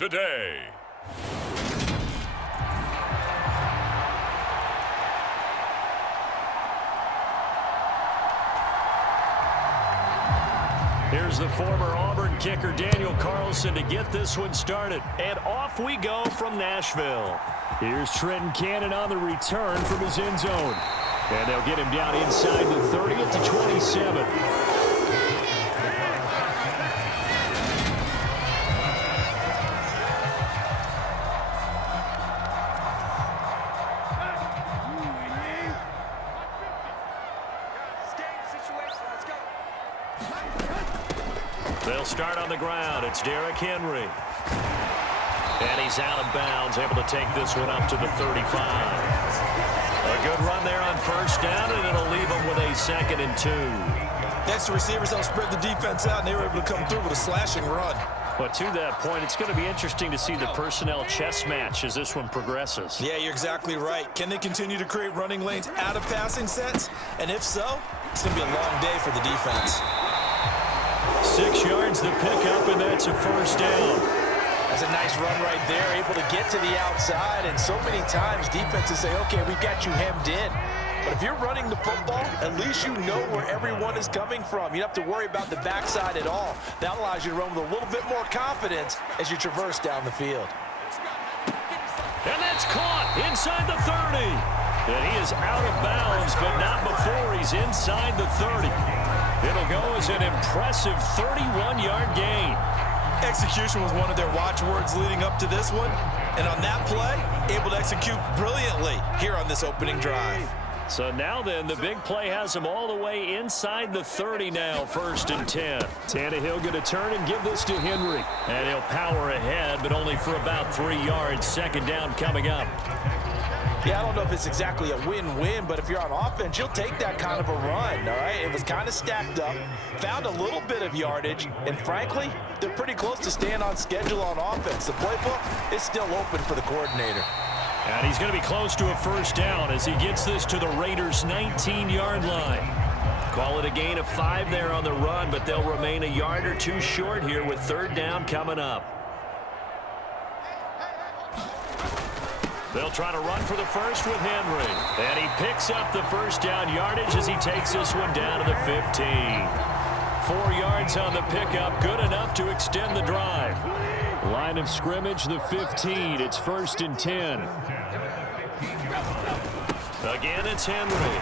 today. Here's the former Auburn kicker Daniel Carlson to get this one started. And off we go from Nashville. Here's Trenton Cannon on the return from his end zone. And they'll get him down inside the 30 at the 27. They'll start on the ground. It's Derrick Henry. And he's out of bounds, able to take this one up to the 35. A good run there on first down, and it'll leave them with a 2nd and 2. Extra receivers help spread the defense out, and they were able to come through with a slashing run. But to that point, it's going to be interesting to see the personnel chess match as this one progresses. Yeah, you're exactly right. Can they continue to create running lanes out of passing sets? And if so, it's going to be a long day for the defense. 6 yards the pickup, and that's a first down. That's a nice run right there, able to get to the outside. And so many times defenses say, okay, we got you hemmed in. But if you're running the football, at least you know where everyone is coming from. You don't have to worry about the backside at all. That allows you to run with a little bit more confidence as you traverse down the field. And that's caught inside the 30. And he is out of bounds, but not before he's inside the 30. It'll go as an impressive 31-yard gain. Execution was one of their watchwords leading up to this one. And on that play, able to execute brilliantly here on this opening drive. So now then, the big play has him all the way inside the 30 now, 1st and 10. Tannehill going to turn and give this to Henry. And he'll power ahead, but only for about 3 yards. 2nd down coming up. Yeah, I don't know if it's exactly a win-win, but if you're on offense, you'll take that kind of a run, all right? It was kind of stacked up, found a little bit of yardage, and frankly, they're pretty close to staying on schedule on offense. The playbook is still open for the coordinator. And he's going to be close to a first down as he gets this to the Raiders' 19-yard line. Call it a gain of 5 there on the run, but they'll remain a yard or 2 short here with 3rd down coming up. They'll try to run for the first with Henry. And he picks up the first down yardage as he takes this one down to the 15. 4 yards on the pickup, good enough to extend the drive. Line of scrimmage, the 15. It's 1st and 10. Again, it's Henry.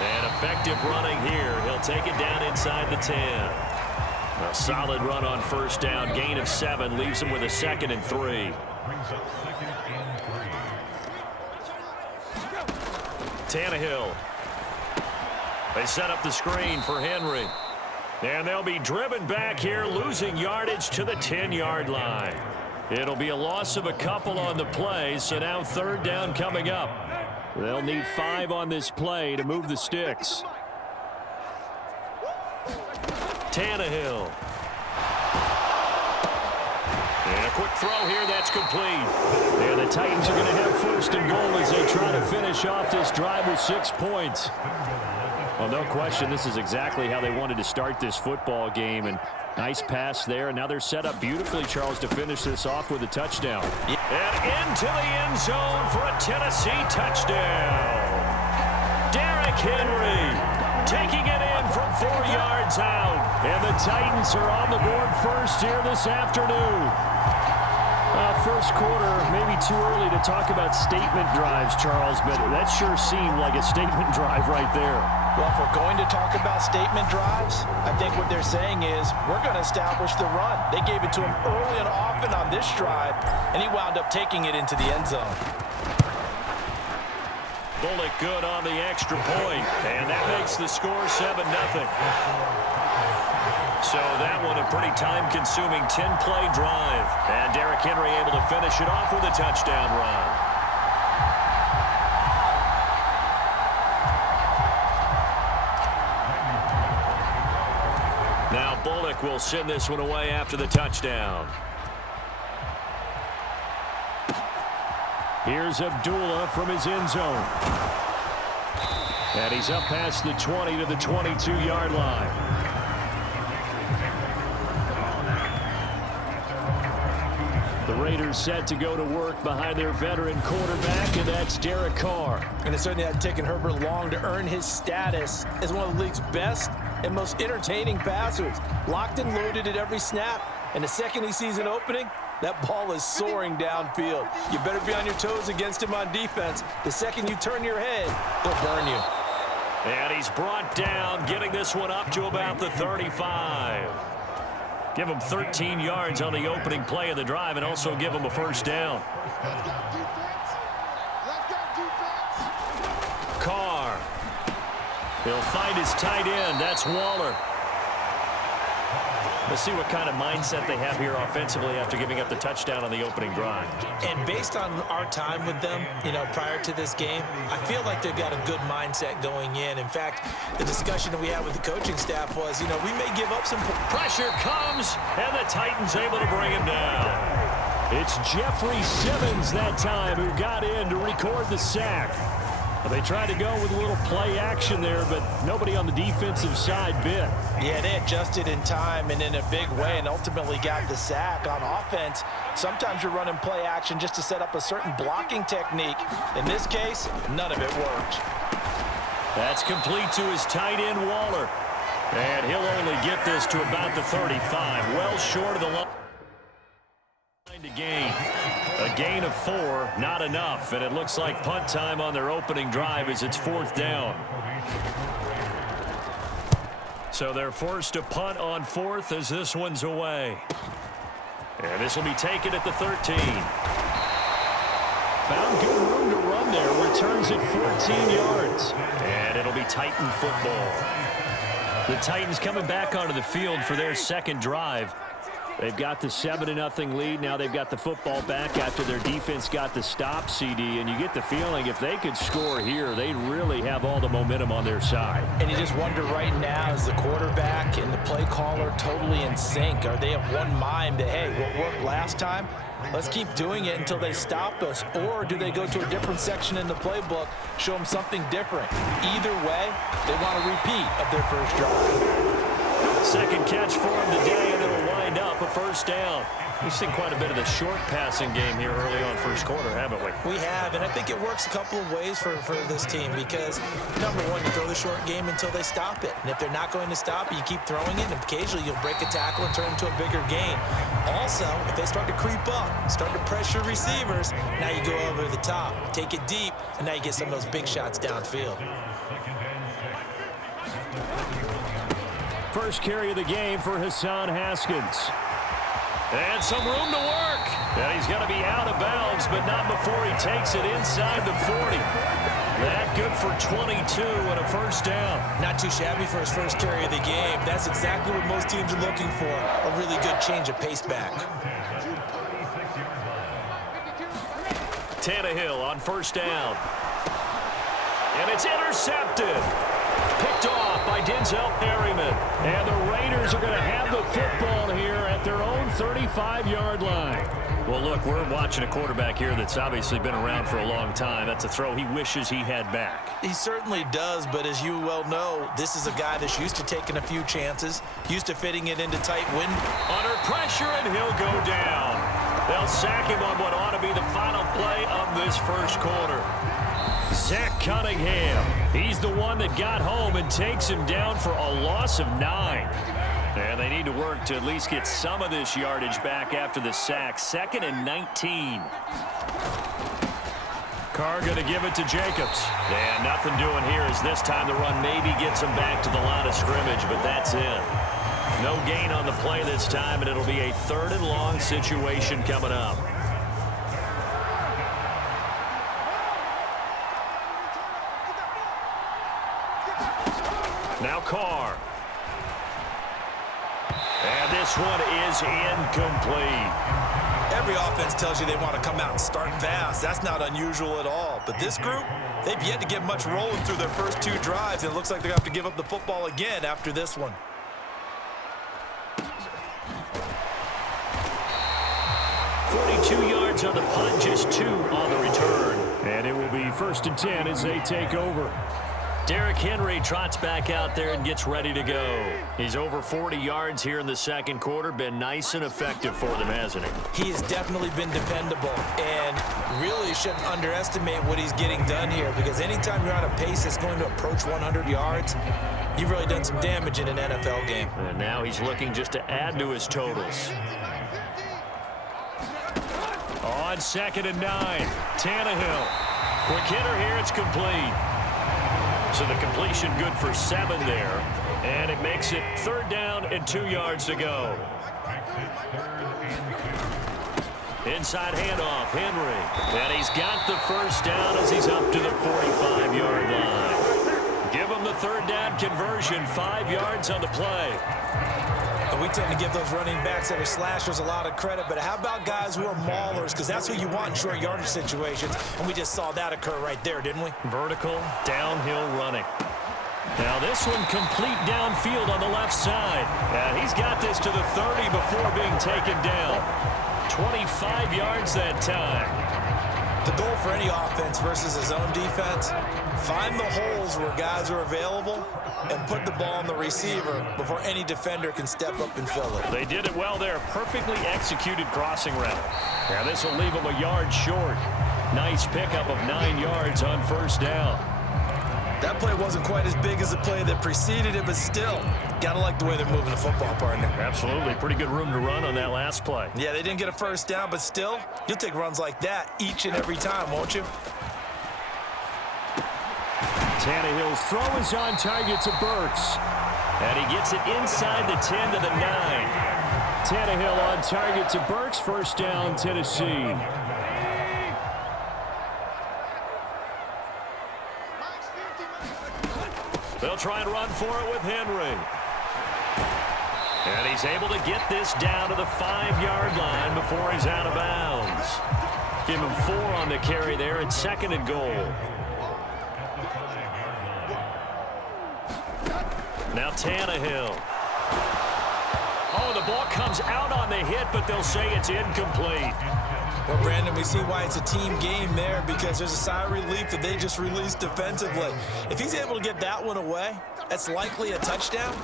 And effective running here. He'll take it down inside the 10. A solid run on first down. Gain of 7 leaves him with a 2nd and 3. Tannehill. They set up the screen for Henry. And they'll be driven back here, losing yardage to the 10-yard line. It'll be a loss of a couple on the play, so now 3rd down coming up. They'll need 5 on this play to move the sticks. Tannehill. And a quick throw here, that's complete. And the Titans are going to have 1st and goal as they try to finish off this drive with 6 points. Well, no question, this is exactly how they wanted to start this football game. And nice pass there. And now they're set up beautifully, Charles, to finish this off with a touchdown. And into the end zone for a Tennessee touchdown. Derrick Henry taking it in from 4 yards out. And the Titans are on the board first here this afternoon. First quarter, maybe too early to talk about statement drives, Charles, but that sure seemed like a statement drive right there. Well, if we're going to talk about statement drives, I think what they're saying is we're going to establish the run. They gave it to him early and often on this drive, and he wound up taking it into the end zone. Bullock good on the extra point, and that makes the score 7-0. So that one a pretty time-consuming 10-play drive. And Derrick Henry able to finish it off with a touchdown run. Now Bullock will send this one away after the touchdown. Here's Abdullah from his end zone. And he's up past the 20 to the 22-yard line. The Raiders set to go to work behind their veteran quarterback, and that's Derek Carr. And it certainly hadn't taken Herbert long to earn his status as one of the league's best and most entertaining passers. Locked and loaded at every snap. And the second he sees an opening, that ball is soaring downfield. You better be on your toes against him on defense. The second you turn your head, he'll burn you. And he's brought down, getting this one up to about the 35. Give him 13 yards on the opening play of the drive and also give him a first down. Carr. He'll find his tight end. That's Waller. Let's see what kind of mindset they have here offensively after giving up the touchdown on the opening drive. And based on our time with them, prior to this game, I feel like they've got a good mindset going in. In fact, the discussion that we had with the coaching staff was, we may give up some pressure comes, and the Titans able to bring him down. It's Jeffrey Simmons that time who got in to record the sack. They tried to go with a little play action there, but nobody on the defensive side bit. Yeah, they adjusted in time and in a big way and ultimately got the sack. On offense, sometimes you're running play action just to set up a certain blocking technique. In this case, none of it worked. That's complete to his tight end, Waller. And he'll only get this to about the 35, well short of the line to gain. A gain of 4, not enough, and it looks like punt time on their opening drive as it's 4th down. So they're forced to punt on 4th as this one's away. And this will be taken at the 13. Found good room to run there. Returns it 14 yards. And it'll be Titan football. The Titans coming back onto the field for their second drive. They've got the 7-0 lead. Now they've got the football back after their defense got the stop, CD. And you get the feeling if they could score here, they'd really have all the momentum on their side. And you just wonder right now, is the quarterback and the play caller totally in sync? Are they of one mind that, hey, what worked last time, let's keep doing it until they stop us? Or do they go to a different section in the playbook, show them something different? Either way, they want a repeat of their first drive. Second catch for him today, and it'll wind up a first down. We've seen quite a bit of the short passing game here early on first quarter, haven't we? We have, and I think it works a couple of ways for this team because, number one, you throw the short game until they stop it. And if they're not going to stop it, you keep throwing it, and occasionally you'll break a tackle and turn it into a bigger gain. Also, if they start to creep up, start to pressure receivers, now you go over the top, take it deep, and now you get some of those big shots downfield. First carry of the game for Hassan Haskins. And some room to work. And he's going to be out of bounds, but not before he takes it inside the 40. That good for 22 and a first down. Not too shabby for his first carry of the game. That's exactly what most teams are looking for. A really good change of pace back. Tannehill on first down. And it's intercepted. Picked off by Denzel Perryman. And the Raiders are going to have the football here at their own 35-yard line. Well, look, we're watching a quarterback here that's obviously been around for a long time. That's a throw he wishes he had back. He certainly does, but as you well know, this is a guy that's used to taking a few chances, used to fitting it into tight wind. Under pressure, and he'll go down. They'll sack him on what ought to be the final play of this first quarter. Zach Cunningham, he's the one that got home and takes him down for a loss of 9. And they need to work to at least get some of this yardage back after the sack. 2nd and 19. Carr going to give it to Jacobs. And nothing doing here as this time the run maybe gets him back to the line of scrimmage, but that's it. No gain on the play this time, and it'll be a 3rd and long situation coming up. Now Carr. And this one is incomplete. Every offense tells you they want to come out and start fast. That's not unusual at all. But this group, they've yet to get much rolling through their first 2 drives. And it looks like they're going to have to give up the football again after this one. Yards on the punt, just 2 on the return. And it will be 1st and 10 as they take over. Derrick Henry trots back out there and gets ready to go. He's over 40 yards here in the second quarter. Been nice and effective for them, hasn't he? He has definitely been dependable, and really shouldn't underestimate what he's getting done here, because anytime you're on a pace that's going to approach 100 yards, you've really done some damage in an NFL game. And now he's looking just to add to his totals. On 2nd and 9, Tannehill. Quick hitter here, it's complete. So the completion good for 7 there. And it makes it 3rd down and 2 yards to go. Inside handoff, Henry. And he's got the 1st down as he's up to the 45-yard line. Give him the 3rd down conversion, 5 yards on the play. And we tend to give those running backs that are slashers a lot of credit, but how about guys who are maulers? Because that's who you want in short yardage situations, and we just saw that occur right there, didn't we? Vertical, downhill running. Now this one complete downfield on the left side. And he's got this to the 30 before being taken down. 25 yards that time. The goal for any offense versus his own defense, find the holes where guys are available and put the ball on the receiver before any defender can step up and fill it. They did it well there. Perfectly executed crossing route. Now this will leave him a yard short. Nice pickup of 9 yards on 1st down. That play wasn't quite as big as the play that preceded it, but still, gotta like the way they're moving the football, partner. Absolutely. Pretty good room to run on that last play. Yeah, they didn't get a 1st down, but still, you'll take runs like that each and every time, won't you? Tannehill's throw is on target to Burks. And he gets it inside the 10 to the 9. Tannehill on target to Burks. 1st down, Tennessee. They'll try and run for it with Henry. And he's able to get this down to the 5-yard line before he's out of bounds. Give him 4 on the carry there. It's 2nd and goal. Now Tannehill. Oh, the ball comes out on the hit, but they'll say it's incomplete. Well, Brandon, we see why it's a team game there, because there's a sigh of relief that they just released defensively. If he's able to get that one away, that's likely a touchdown.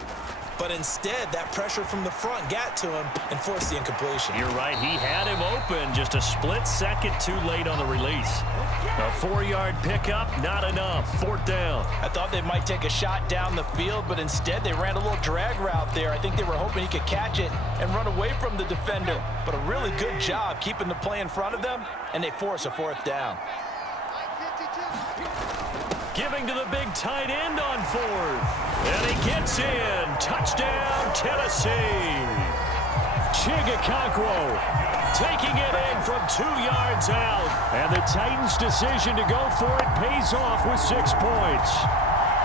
But instead, that pressure from the front got to him and forced the incompletion. You're right. He had him open, just a split second too late on the release. A 4-yard pickup, not enough. 4th down. I thought they might take a shot down the field, but instead they ran a little drag route there. I think they were hoping he could catch it and run away from the defender. But a really good job keeping the play in front of them, and they force a 4th down. Giving to the big tight end on 4th. And he gets in. Touchdown, Tennessee. Chigakonkwo Taking it in from 2 yards out. And the Titans' decision to go for it pays off with 6 points.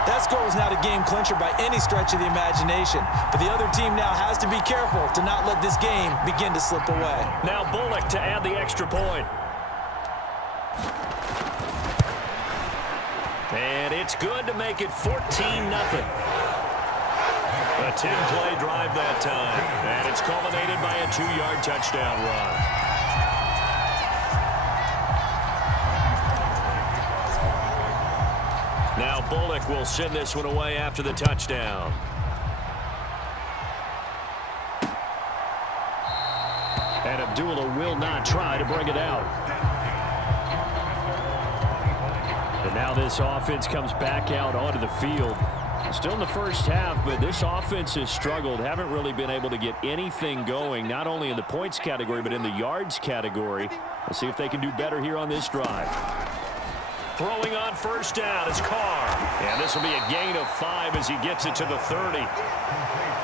That score was not a game clincher by any stretch of the imagination, but the other team now has to be careful to not let this game begin to slip away. Now Bullock to add the extra point. And it's good to make it 14-0. A 10-play drive that time. And it's culminated by a 2-yard touchdown run. Now Bullock will send this one away after the touchdown. And Abdullah will not try to bring it out. And now this offense comes back out onto the field. Still in the first half, but this offense has struggled. Haven't really been able to get anything going, not only in the points category, but in the yards category. We'll see if they can do better here on this drive. Throwing on 1st down is Carr. And this will be a gain of 5 as he gets it to the 30.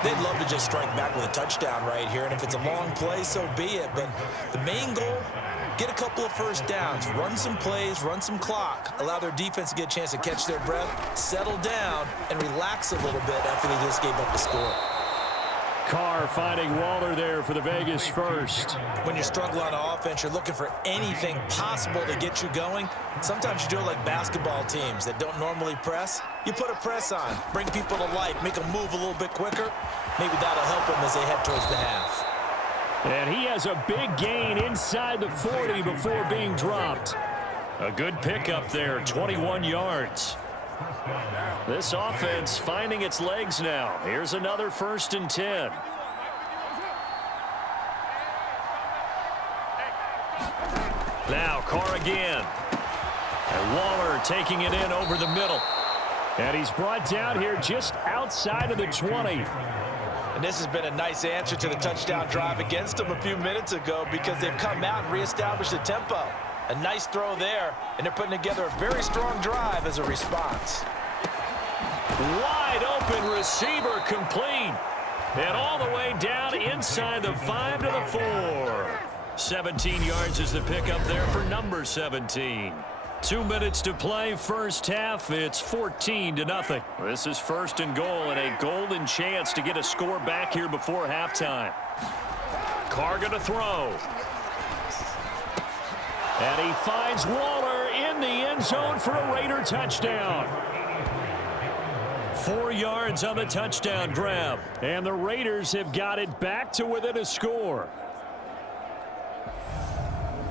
They'd love to just strike back with a touchdown right here, and if it's a long play, so be it. But the main goal, get a couple of 1st downs, run some plays, run some clock, allow their defense to get a chance to catch their breath, settle down, and relax a little bit after they just gave up the score. Carr finding Waller there for the Vegas first. When you struggle on offense, you're looking for anything possible to get you going. Sometimes you do it like basketball teams that don't normally press. You put a press on, bring people to life, make them move a little bit quicker. Maybe that'll help them as they head towards the half. And he has a big gain inside the 40 before being dropped. A good pickup there, 21 yards. This offense finding its legs now. Here's another 1st and 10. Now Carr again. And Waller taking it in over the middle. And he's brought down here just outside of the 20. And this has been a nice answer to the touchdown drive against them a few minutes ago because they've come out and reestablished the tempo. A nice throw there, and they're putting together a very strong drive as a response. Wide open receiver complete. And all the way down inside the 5 to the 4. 17 yards is the pickup there for number 17. 2 minutes to play, first half. It's 14-0. This is 1st and goal and a golden chance to get a score back here before halftime. Carr going to throw. And he finds Waller in the end zone for a Raider touchdown. 4 yards on the touchdown grab. And the Raiders have got it back to within a score.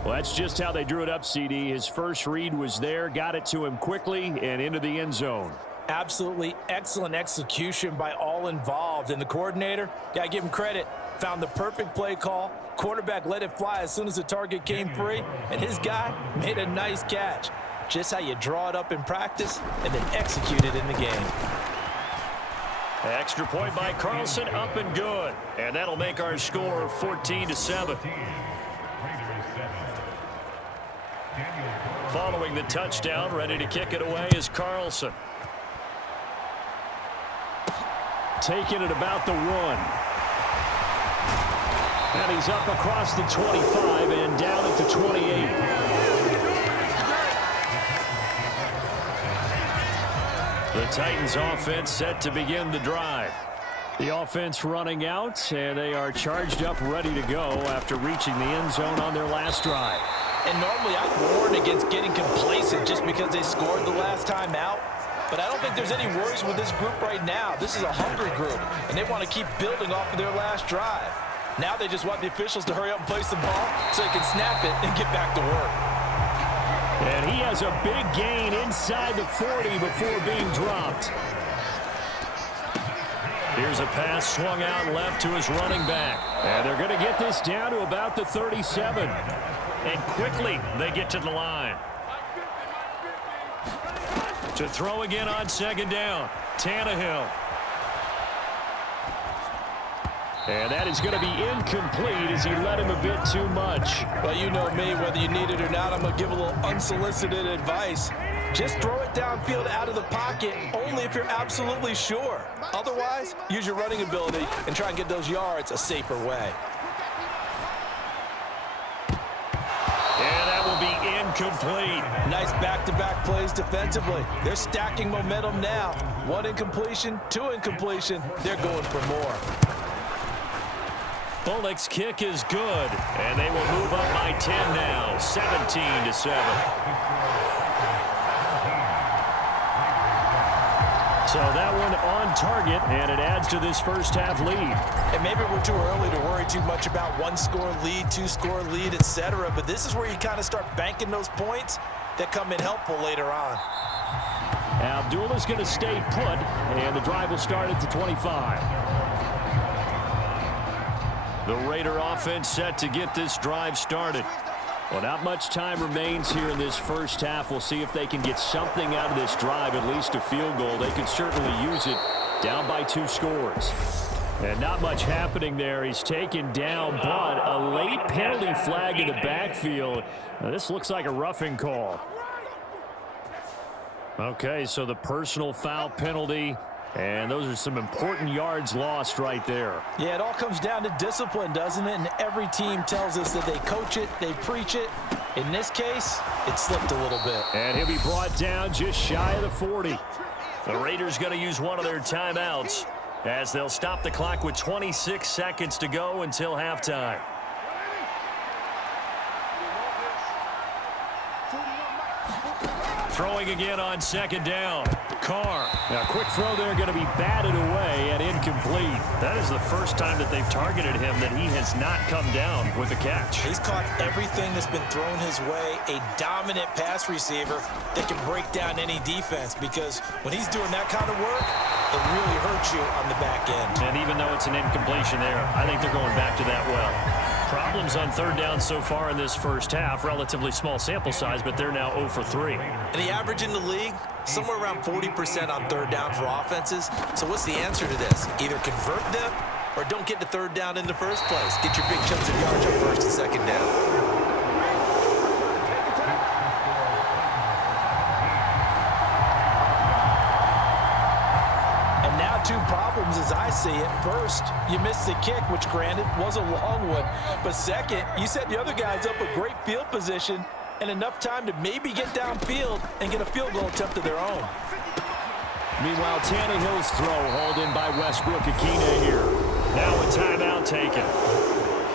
Well, that's just how they drew it up, CD. His first read was there, got it to him quickly, and into the end zone. Absolutely excellent execution by all involved. And the coordinator, gotta give him credit, found the perfect play call. Quarterback let it fly as soon as the target came free, and his guy made a nice catch. Just how you draw it up in practice and then execute it in the game. Extra point by Carlson, up and good. And that'll make our score 14-7. Following the touchdown, ready to kick it away is Carlson. Taking it about the 1. And he's up across the 25 and down at the 28. The Titans offense set to begin the drive. The offense running out, and they are charged up, ready to go after reaching the end zone on their last drive. And normally I warn against getting complacent just because they scored the last time out. But I don't think there's any worries with this group right now. This is a hungry group, and they want to keep building off of their last drive. Now they just want the officials to hurry up and place the ball so they can snap it and get back to work. And he has a big gain inside the 40 before being dropped. Here's a pass swung out left to his running back. And they're going to get this down to about the 37. And quickly they get to the line. To throw again on 2nd down. Tannehill. And that is going to be incomplete as he led him a bit too much. Well, you know me, whether you need it or not, I'm going to give a little unsolicited advice. Just throw it downfield out of the pocket only if you're absolutely sure. Otherwise, use your running ability and try and get those yards a safer way. And that will be incomplete. Nice back-to-back plays defensively. They're stacking momentum now. 1 incompletion, 2 incompletion. They're going for more. Bullock's kick is good, and they will move up by 10 now, 17-7. So that one on target, and it adds to this first half lead. And maybe we're too early to worry too much about 1-score lead, 2-score lead, etc. But this is where you kind of start banking those points that come in helpful later on. Abdullah's going to stay put, and the drive will start at the 25. The Raider offense set to get this drive started. Well, not much time remains here in this first half. We'll see if they can get something out of this drive, at least a field goal. They could certainly use it, down by 2 scores. And not much happening there. He's taken down, but a late penalty flag in the backfield. Now, this looks like a roughing call. Okay, so the personal foul penalty. And those are some important yards lost right there. Yeah, it all comes down to discipline, doesn't it? And every team tells us that they coach it, they preach it. In this case, it slipped a little bit. And he'll be brought down just shy of the 40. The Raiders going to use one of their timeouts as they'll stop the clock with 26 seconds to go until halftime. Throwing again on 2nd down. Carr. Now, quick throw there, going to be batted away and incomplete. That is the first time that they've targeted him that he has not come down with a catch. He's caught everything that's been thrown his way. A dominant pass receiver that can break down any defense, because when he's doing that kind of work, it really hurts you on the back end. And even though it's an incompletion there, I think they're going back to that well. Problems on third down so far in this first half. Relatively small sample size, but they're now 0 for 3. And the average in the league, somewhere around 40% on third down for offenses. So what's the answer to this? Either convert them or don't get to third down in the first place. Get your big chunks of yards up first and second down. Two problems as I see it. First, you missed the kick, which granted was a long one. But second, you set the other guys up a great field position and enough time to maybe get downfield and get a field goal attempt of their own. Meanwhile, Tannehill's throw hauled in by Westbrook-Ikhine here. Now a timeout taken.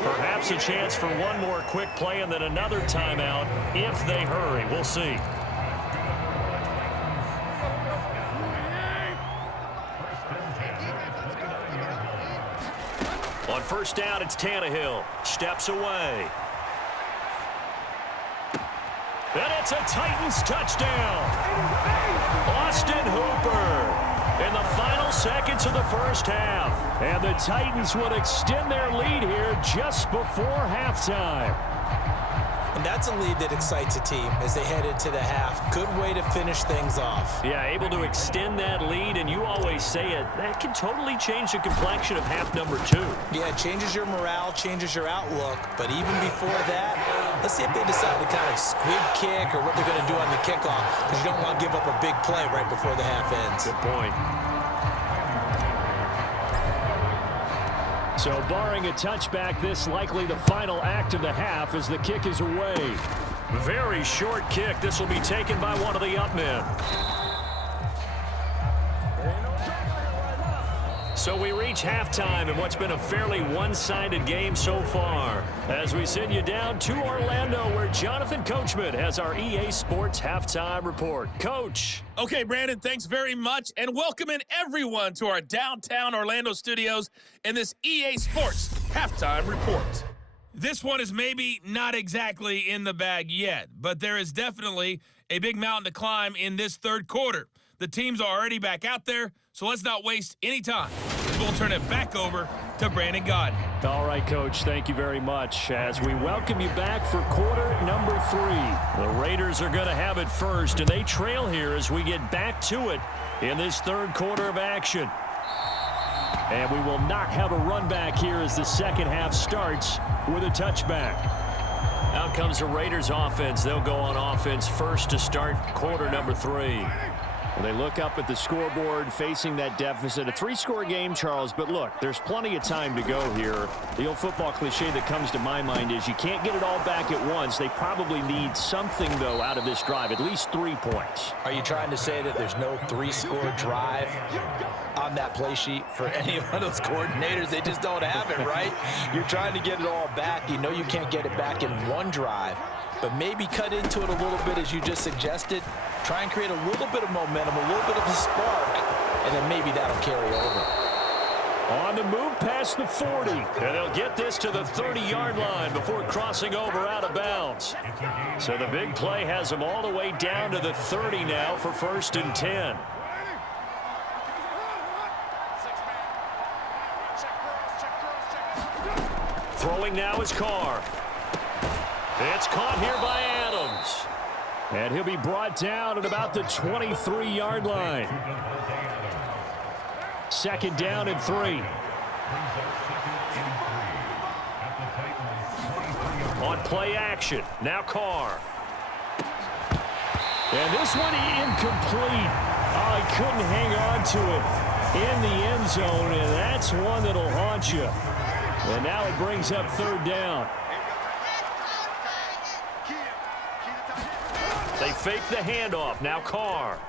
Perhaps a chance for one more quick play and then another timeout if they hurry. We'll see. On first down, it's Tannehill. Steps away. And it's a Titans touchdown. Austin Hooper in the final seconds of the first half. And the Titans would extend their lead here just before halftime. And that's a lead that excites a team as they head into the half. Good way to finish things off. Yeah, able to extend that lead, and you always say it, that can totally change the complexion of half number 2. Yeah, it changes your morale, changes your outlook. But even before that, let's see if they decide to kind of squib kick or what they're going to do on the kickoff, because you don't want to give up a big play right before the half ends. Good point. So barring a touchback, this likely the final act of the half as the kick is away. Very short kick. This will be taken by one of the up men. So we reach halftime in what's been a fairly one-sided game so far. As we send you down to Orlando, where Jonathan Coachman has our EA Sports Halftime Report. Coach. Okay, Brandon, thanks very much, and welcome in everyone to our downtown Orlando studios in this EA Sports Halftime Report. This one is maybe not exactly in the bag yet, but there is definitely a big mountain to climb in this third quarter. The teams are already back out there, so let's not waste any time. We'll turn it back over to Brandon Gaudin. All right, Coach, thank you very much as we welcome you back for quarter number 3. The Raiders are going to have it first, and they trail here as we get back to it in this third quarter of action. And we will not have a run back here as the second half starts with a touchback. Out comes the Raiders offense. They'll go on offense first to start quarter number 3. Well, they look up at the scoreboard facing that deficit. A 3-score game, Charles, but look, there's plenty of time to go here. The old football cliche that comes to my mind is you can't get it all back at once. They probably need something, though, out of this drive, at least 3 points. Are you trying to say that there's no 3-score drive on that play sheet for any one of those coordinators? They just don't have it, right? You're trying to get it all back. You know you can't get it back in one drive, but maybe cut into it a little bit as you just suggested. Try and create a little bit of momentum, a little bit of a spark, and then maybe that'll carry over. On the move past the 40, and they'll get this to the 30-yard line before crossing over out of bounds. So the big play has them all the way down to the 30 now for 1st and 10. Throwing now is Carr. It's caught here by Adams. And he'll be brought down at about the 23-yard line. 2nd down and 3. On play action, now Carr. And this one incomplete. Oh, he couldn't hang on to it in the end zone, and that's one that'll haunt you. And now it brings up 3rd down. They fake the handoff. Now Carr.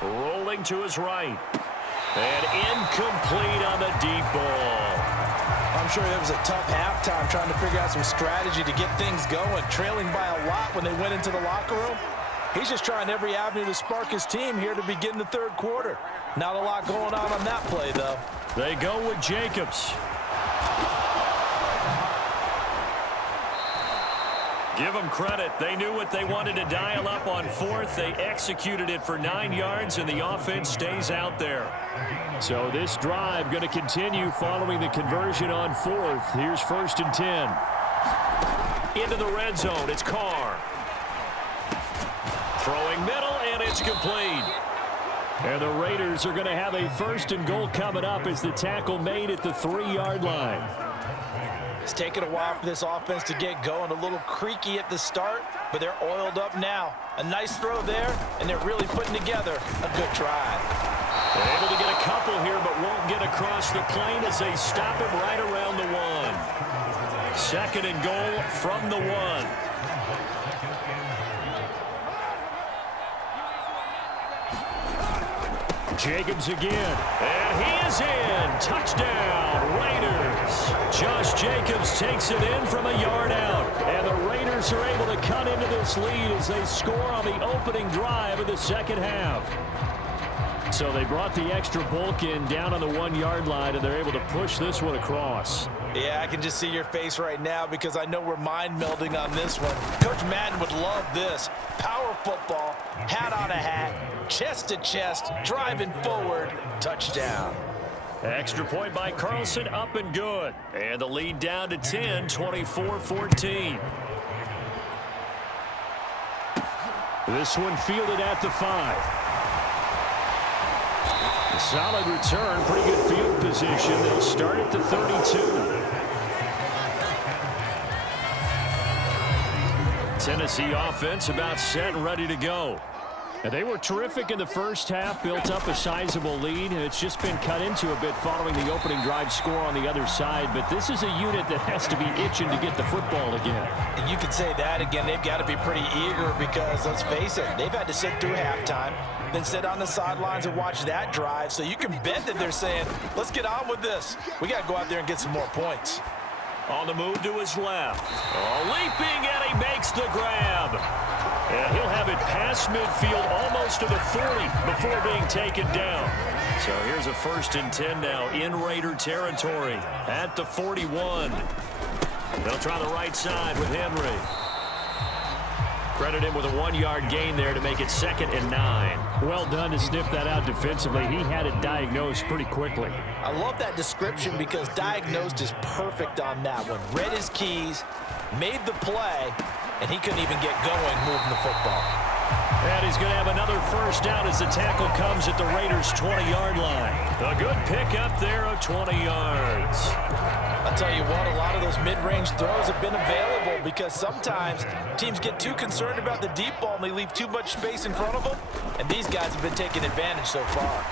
Rolling to his right. And incomplete on the deep ball. I'm sure it was a tough halftime trying to figure out some strategy to get things going. Trailing by a lot when they went into the locker room. He's just trying every avenue to spark his team here to begin the third quarter. Not a lot going on that play, though. They go with Jacobs. Give them credit. They knew what they wanted to dial up on fourth. They executed it for 9 yards, and the offense stays out there. So this drive going to continue following the conversion on fourth. Here's 1st and 10. Into the red zone. It's Carr. Throwing middle, and it's complete. And the Raiders are going to have a 1st and goal coming up as the tackle made at the 3-yard line. It's taken a while for this offense to get going. A little creaky at the start, but they're oiled up now. A nice throw there, and they're really putting together a good drive. They're able to get a couple here, but won't get across the plane as they stop him right around the 1. 2nd and goal from the 1. Jacobs again. And he is in. Touchdown, Raiders. Josh Jacobs takes it in from a yard out. And the Raiders are able to cut into this lead as they score on the opening drive of the second half. So they brought the extra bulk in down on the 1-yard line, and they're able to push this one across. Yeah, I can just see your face right now because I know we're mind melding on this one. Coach Madden would love this. Power football, hat on a hat, chest to chest, driving forward, touchdown. Extra point by Carlson, up and good. And the lead down to 10, 24-14. This one fielded at the 5. Solid return, pretty good field position. They'll start at the 32. Tennessee offense about set and ready to go. And they were terrific in the first half, built up a sizable lead, and it's just been cut into a bit following the opening drive score on the other side. But this is a unit that has to be itching to get the football again. And you could say that again. They've got to be pretty eager because, let's face it, they've had to sit through halftime, then sit on the sidelines and watch that drive. So you can bet that they're saying, let's get on with this. We got to go out there and get some more points. On the move to his left. Oh, leaping, and he makes the grab. And he'll have it past midfield almost to the 40 before being taken down. So here's a 1st and 10 now in Raider territory at the 41. They'll try the right side with Henry. Credit him with a 1-yard gain there to make it 2nd and 9. Well done to sniff that out defensively. He had it diagnosed pretty quickly. I love that description because diagnosed is perfect on that one. Read his keys, made the play, and he couldn't even get going moving the football. And he's going to have another 1st down as the tackle comes at the Raiders' 20-yard line. A good pickup there of 20 yards. I'll tell you what, a lot of those mid-range throws have been available because sometimes teams get too concerned about the deep ball and they leave too much space in front of them, and these guys have been taking advantage so far.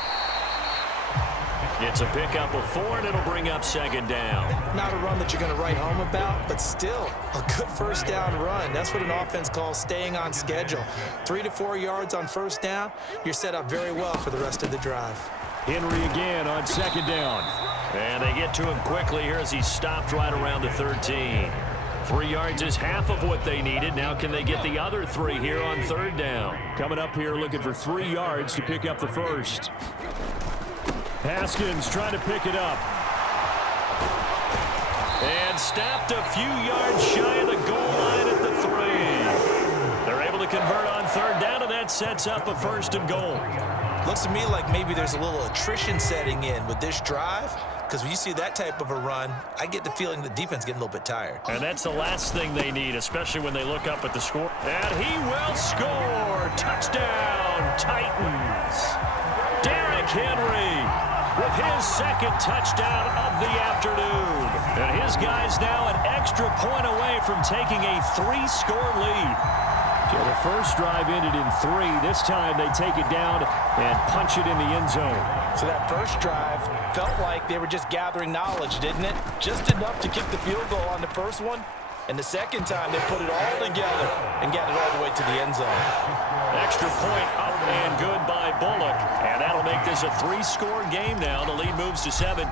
It's a pickup of 4, and it'll bring up 2nd down. Not a run that you're going to write home about, but still a good 1st down run. That's what an offense calls staying on schedule. 3 to 4 yards on 1st down, you're set up very well for the rest of the drive. Henry again on 2nd down. And they get to him quickly here as he stopped right around the 13. 3 yards is half of what they needed. Now can they get the other 3 here on 3rd down? Coming up here looking for 3 yards to pick up the 1st. Haskins trying to pick it up. And snapped a few yards shy of the goal line at the 3. They're able to convert on 3rd down, and that sets up a 1st and goal. Looks to me like maybe there's a little attrition setting in with this drive, because when you see that type of a run, I get the feeling the defense getting a little bit tired. And that's the last thing they need, especially when they look up at the score. And he will score. Touchdown, Titans. Derrick Henry with his 2nd touchdown of the afternoon. And his guys now an extra point away from taking a 3-score lead. So the first drive ended in 3. This time they take it down and punch it in the end zone. So that first drive felt like they were just gathering knowledge, didn't it? Just enough to kick the field goal on the first one. And the second time they put it all together and got it all the way to the end zone. Extra point up and good by Bullock. And that'll make this a 3-score game now. The lead moves to 17.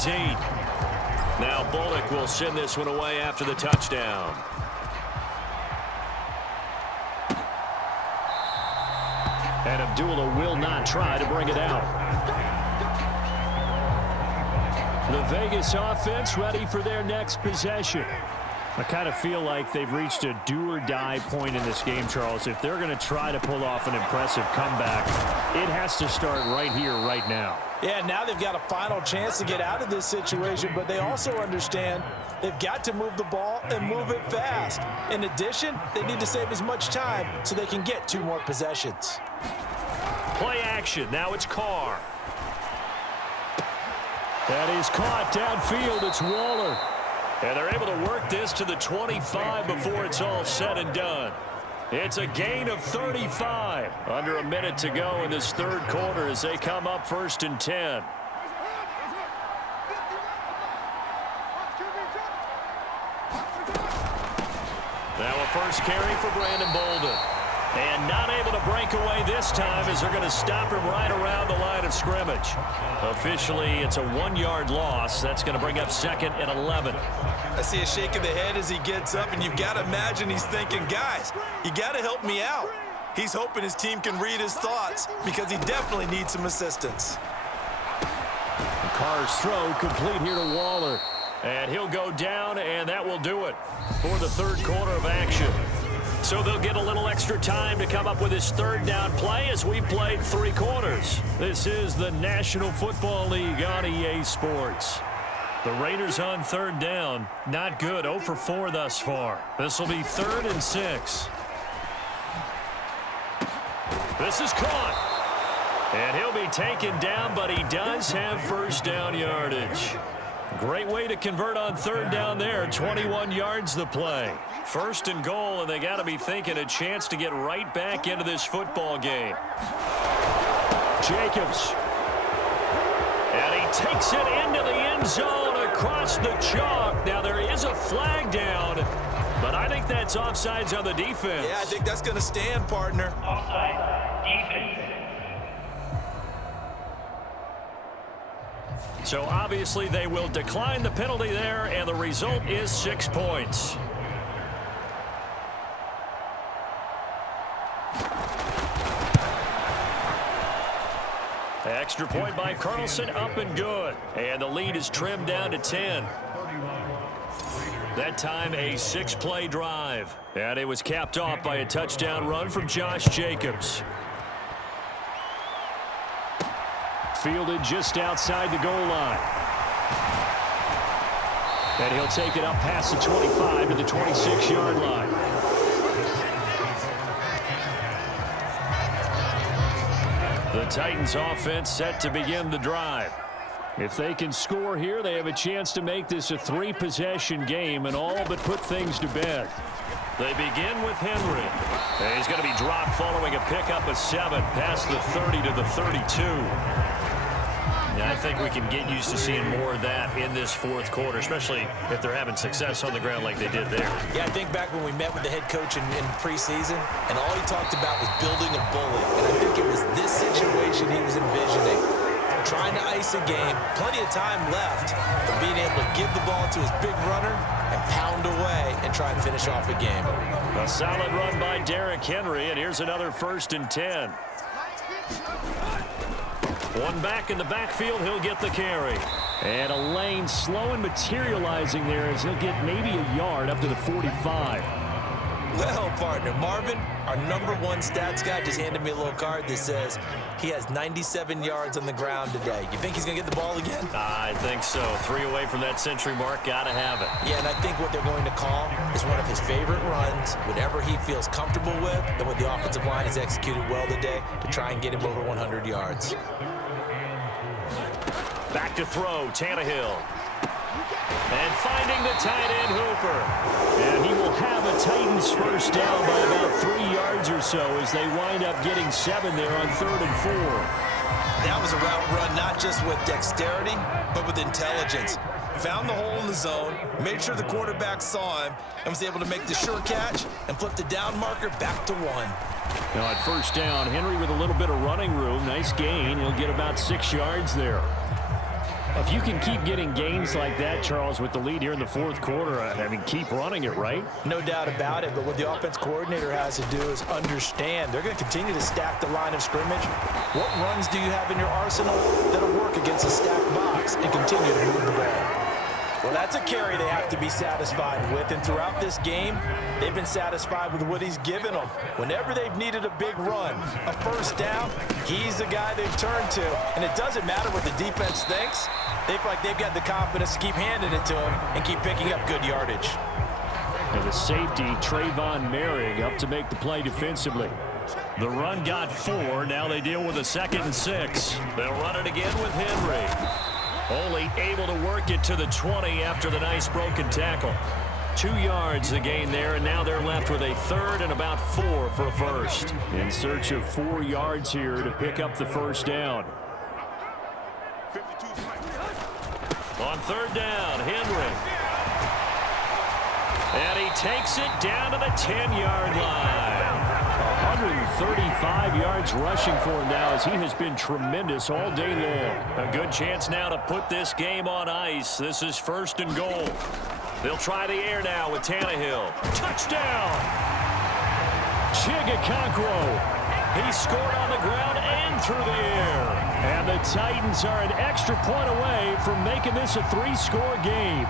Now Bullock will send this one away after the touchdown. And Abdullah will not try to bring it out. The Vegas offense ready for their next possession. I kind of feel like they've reached a do-or-die point in this game, Charles. If they're going to try to pull off an impressive comeback, it has to start right here, right now. Yeah, now they've got a final chance to get out of this situation, but they also understand they've got to move the ball and move it fast. In addition, they need to save as much time so they can get 2 more possessions. Play action. Now it's Carr. That is caught downfield. It's Waller. And they're able to work this to the 25 before it's all said and done. It's a gain of 35. Under a minute to go in this third quarter as they come up 1st and 10. Now a first carry for Brandon Bolden. And not able to break away this time as they're going to stop him right around the line of scrimmage. Officially, it's a 1-yard loss. That's going to bring up 2nd and 11. I see a shake of the head as he gets up, and you've got to imagine he's thinking, guys, you got to help me out. He's hoping his team can read his thoughts because he definitely needs some assistance. Carr's throw complete here to Waller. And he'll go down, and that will do it for the third quarter of action. So they'll get a little extra time to come up with his third down play as we played 3 quarters. This is the National Football League on EA Sports. The Raiders on third down. Not good. 0 for 4 thus far. This will be 3rd and 6. This is caught. And he'll be taken down, but he does have first down yardage. Great way to convert on third down there. 21 yards the play. 1st and goal, and they got to be thinking a chance to get right back into this football game. Jacobs. And he takes it into the end zone across the chalk. Now there is a flag down, but I think that's offsides on the defense. Yeah, I think that's going to stand, partner. Offside, defense. So obviously they will decline the penalty there, and the result is 6 points. Extra point by Carlson, up and good. And the lead is trimmed down to 10. That time a 6-play drive. And it was capped off by a touchdown run from Josh Jacobs. Fielded just outside the goal line. And he'll take it up past the 25 to the 26-yard line. The Titans offense set to begin the drive. If they can score here, they have a chance to make this a 3-possession game and all but put things to bed. They begin with Henry. And he's going to be dropped following a pickup of 7 past the 30 to the 32. And I think we can get used to seeing more of that in this fourth quarter, especially if they're having success on the ground like they did there. Yeah, I think back when we met with the head coach in preseason, and all he talked about was building a bully. And I think it was this situation he was envisioning. Trying to ice a game, plenty of time left, but being able to give the ball to his big runner and pound away and try and finish off a game. A solid run by Derrick Henry, and here's another 1st and 10. One back in the backfield, he'll get the carry. And a lane slow and materializing there as he'll get maybe a yard up to the 45. Well, partner, Marvin, our #1 stats guy, just handed me a little card that says he has 97 yards on the ground today. You think he's going to get the ball again? I think so. 3 away from that century mark. Got to have it. Yeah, and I think what they're going to call is one of his favorite runs, whatever he feels comfortable with, and what the offensive line has executed well today to try and get him over 100 yards. Back to throw, Tannehill. And finding the tight end, Hooper. And he will have a Titans first down by about 3 yards or so as they wind up getting 7 there on 3rd and 4. That was a route run not just with dexterity, but with intelligence. Found the hole in the zone, made sure the quarterback saw him, and was able to make the sure catch and flip the down marker back to 1. Now at first down, Henry with a little bit of running room. Nice gain. He'll get about 6 yards there. If you can keep getting gains like that, Charles, with the lead here in the fourth quarter, I mean, keep running it, right? No doubt about it, but what the offense coordinator has to do is understand they're going to continue to stack the line of scrimmage. What runs do you have in your arsenal that'll work against a stacked box and continue to move the ball? Well, that's a carry they have to be satisfied with, and throughout this game, they've been satisfied with what he's given them. Whenever they've needed a big run, a first down, he's the guy they've turned to, and it doesn't matter what the defense thinks. They feel like they've got the confidence to keep handing it to him and keep picking up good yardage. And the safety, Trayvon Merrick, up to make the play defensively. The run got 4. Now they deal with a 2nd and 6. They'll run it again with Henry. Only able to work it to the 20 after the nice broken tackle. 2 yards the gain there, and now they're left with a 3rd and about 4 for a first. In search of 4 yards here to pick up the first down. On 3rd down, Henry. And he takes it down to the 10-yard line. 135 yards rushing for him now as he has been tremendous all day long. A good chance now to put this game on ice. This is 1st and goal. They'll try the air now with Tannehill. Touchdown! Chigakonkwo. He scored on the ground and through the air. And the Titans are an extra point away from making this a 3-score game.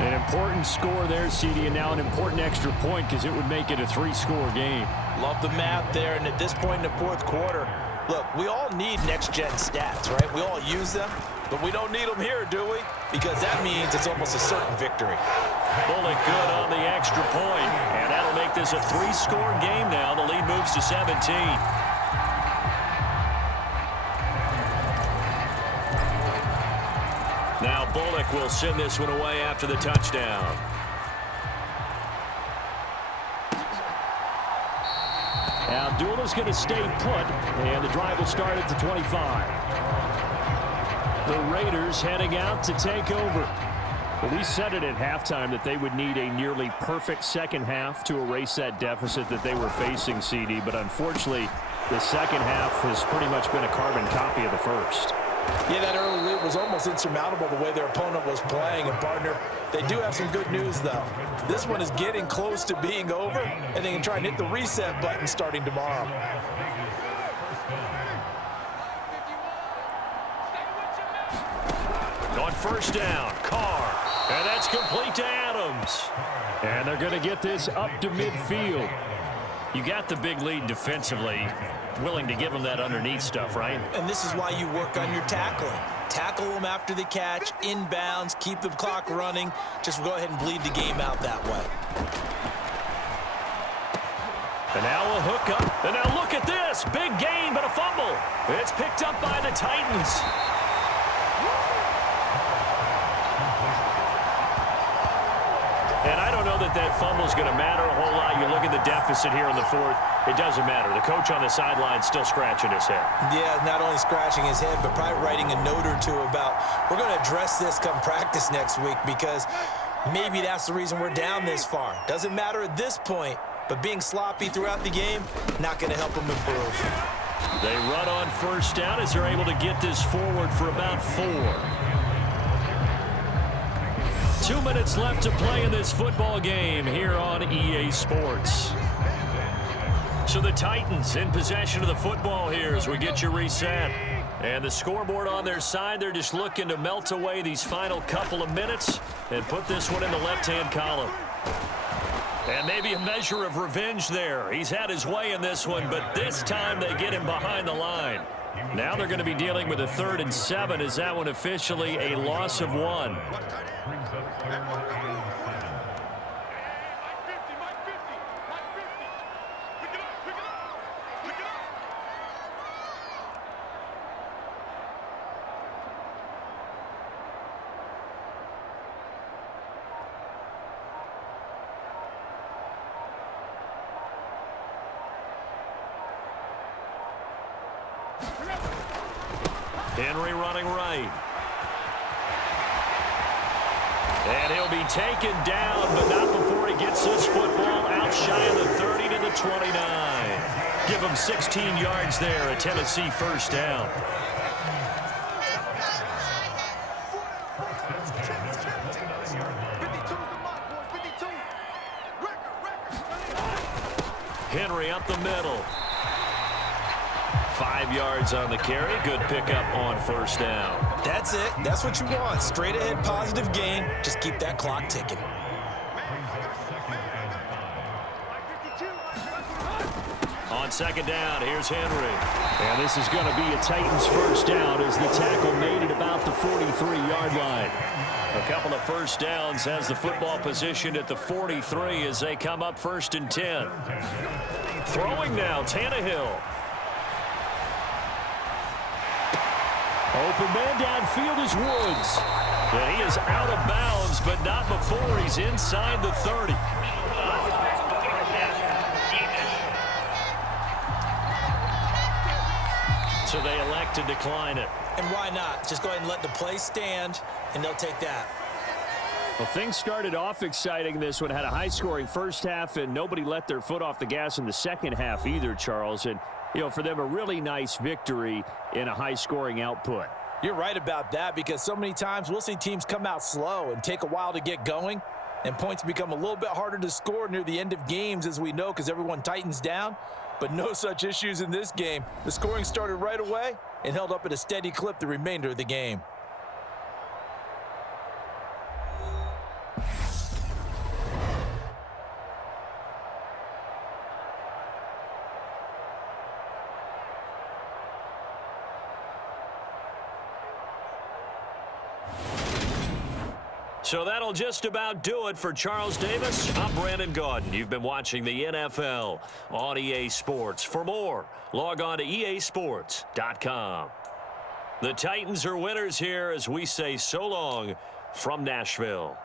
An important score there, CD, and now an important extra point because it would make it a 3-score game. Love the math there, and at this point in the fourth quarter, look, we all need next-gen stats, right? We all use them, but we don't need them here, do we? Because that means it's almost a certain victory. Bullock good on the extra point, and that'll make this a 3-score game now. The lead moves to 17. Now Bullock will send this one away after the touchdown. Abdullah's going to stay put, and the drive will start at the 25. The Raiders heading out to take over. Well, we said it at halftime that they would need a nearly perfect second half to erase that deficit that they were facing, CD, but unfortunately, the second half has pretty much been a carbon copy of the first. Yeah, that early lead was almost insurmountable the way their opponent was playing. And, partner, they do have some good news, though. This one is getting close to being over, and they can try and hit the reset button starting tomorrow. On 1st down, Carr. And that's complete to Adams. And they're going to get this up to midfield. You got the big lead defensively. Willing to give them that underneath stuff, right? And this is why you work on your tackling. Tackle them after the catch, inbounds, keep the clock running. Just go ahead and bleed the game out that way. And now a hook up. And now look at this. Big gain, but a fumble. It's picked up by the Titans. And I don't know that fumble is going to matter a whole lot. You look at the deficit here in the fourth. It doesn't matter. The coach on the sideline still scratching his head. Yeah, not only scratching his head, but probably writing a note or two about we're going to address this come practice next week because maybe that's the reason we're down this far. Doesn't matter at this point, but being sloppy throughout the game, not going to help them improve. They run on 1st down as they're able to get this forward for about 4. 2 minutes left to play in this football game here on EA Sports. So the Titans in possession of the football here as we get you reset. And the scoreboard on their side, they're just looking to melt away these final couple of minutes and put this one in the left-hand column. And maybe a measure of revenge there. He's had his way in this one, but this time they get him behind the line. Now they're going to be dealing with a 3rd and 7. Is that one officially a loss of 1? Henry running right. And he'll be taken down, but not before he gets this football out shy of the 30 to the 29. Give him 16 yards there, a Tennessee 1st down. Henry up the middle. 5 yards on the carry. Good pickup on first down. That's it. That's what you want. Straight ahead, positive gain. Just keep that clock ticking. On second down, here's Henry. And this is going to be a Titans first down as the tackle made it about the 43-yard line. A couple of first downs has the football positioned at the 43 as they come up 1st and 10. Throwing now, Tannehill. Open man downfield is Woods. And he is out of bounds, but not before he's inside the 30. So they elect to decline it. And why not? Just go ahead and let the play stand, and they'll take that. Well, things started off exciting. This one had a high-scoring first half, and nobody let their foot off the gas in the second half either, Charles. And, you know, for them, a really nice victory in a high-scoring output. You're right about that because so many times we'll see teams come out slow and take a while to get going, and points become a little bit harder to score near the end of games, as we know, because everyone tightens down. But no such issues in this game. The scoring started right away and held up at a steady clip the remainder of the game. So that'll just about do it for Charles Davis. I'm Brandon Gaudin. You've been watching the NFL on EA Sports. For more, log on to easports.com. The Titans are winners here as we say so long from Nashville.